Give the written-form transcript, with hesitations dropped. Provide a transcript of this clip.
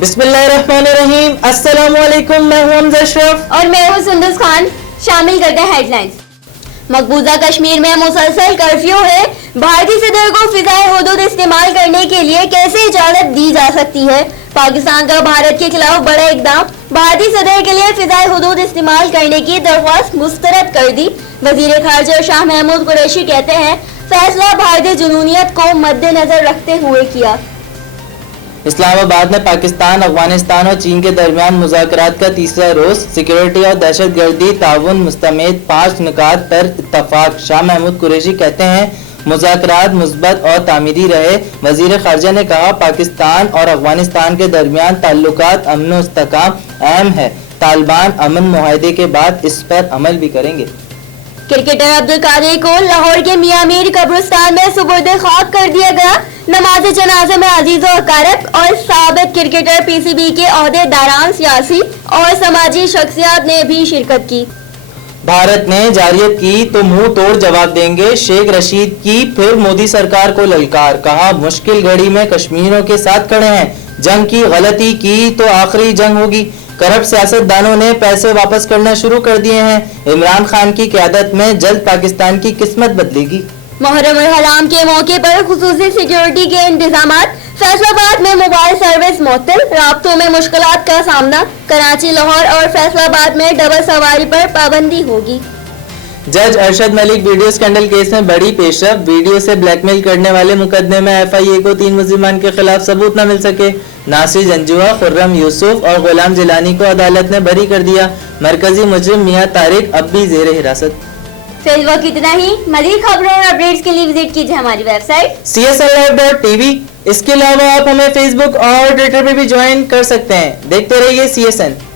بسم اللہ الرحمن الرحیم. السلام علیکم. میں ہوں حمزہ اشرف اور میں ہوں سندس خان. شامل کرتے ہیں ہیڈ لائنز. مقبوضہ کشمیر میں مسلسل کرفیو ہے. بھارتی صدر کو فضائے حدود استعمال کرنے کے لیے کیسے اجازت دی جا سکتی ہے؟ پاکستان کا بھارت کے خلاف بڑا اقدام. بھارتی صدر کے لیے فضائے حدود استعمال کرنے کی درخواست مسترد کر دی. وزیر خارجہ شاہ محمود قریشی کہتے ہیں فیصلہ بھارتی جنونیت کو مد نظر رکھتے ہوئے کیا. اسلام آباد میں پاکستان، افغانستان اور چین کے درمیان مذاکرات کا تیسرا روز. سیکیورٹی اور دہشت گردی تعاون مستمد 5 نکات پر اتفاق. شاہ محمود قریشی کہتے ہیں مذاکرات مثبت اور تعمیری رہے. وزیر خارجہ نے کہا پاکستان اور افغانستان کے درمیان تعلقات امن و استحکام اہم ہے. طالبان امن معاہدے کے بعد اس پر عمل بھی کریں گے. کرکٹر عبدالقادر کو لاہور کے میاں میر قبرستان میں سپرد خاک کر دیا گیا. نماز جنازے میں عزیز و اقارب اور سابق کرکٹر پی سی بی کے عہدے داران، سیاسی اور سماجی شخصیات نے بھی شرکت کی. بھارت نے جارحیت کی تو منہ توڑ جواب دیں گے. شیخ رشید کی پھر مودی سرکار کو للکار. کہا مشکل گھڑی میں کشمیریوں کے ساتھ کھڑے ہیں. جنگ کی غلطی کی تو آخری جنگ ہوگی. کرپٹ سیاست دانوں نے پیسے واپس کرنا شروع کر دیے ہیں. عمران خان کی قیادت میں جلد پاکستان کی قسمت بدلے گی. محرم الحرام کے موقع پر خصوصی سیکیورٹی کے انتظامات. فیصل آباد میں موبائل سروس معطل، رابطوں میں مشکلات کا سامنا. کراچی، لاہور اور فیصل آباد میں ڈبل سواری پر پابندی ہوگی. جج Arshad Malik video scandal case میں بڑی پیش رفت. ویڈیو سے بلیک میل کرنے والے مقدمے میں ایف آئی اے کو 3 ملزمان کے خلاف ثبوت نہ مل سکے. ناصر جنجوعہ، خرم یوسف اور غلام جیلانی کو عدالت نے بری کر دیا. مرکزی مجرم میاں طارق اب بھی زیر حراست. فی الوقت اتنا ہی. مزید خبروں اور اپڈیٹس کے لیے وزٹ کیجیے ہماری ویب سائٹ CSNlive.tv. اس کے علاوہ آپ ہمیں فیس بک اور ٹویٹر پہ بھی جوائن کر سکتے ہیں. دیکھتے رہیے CSN.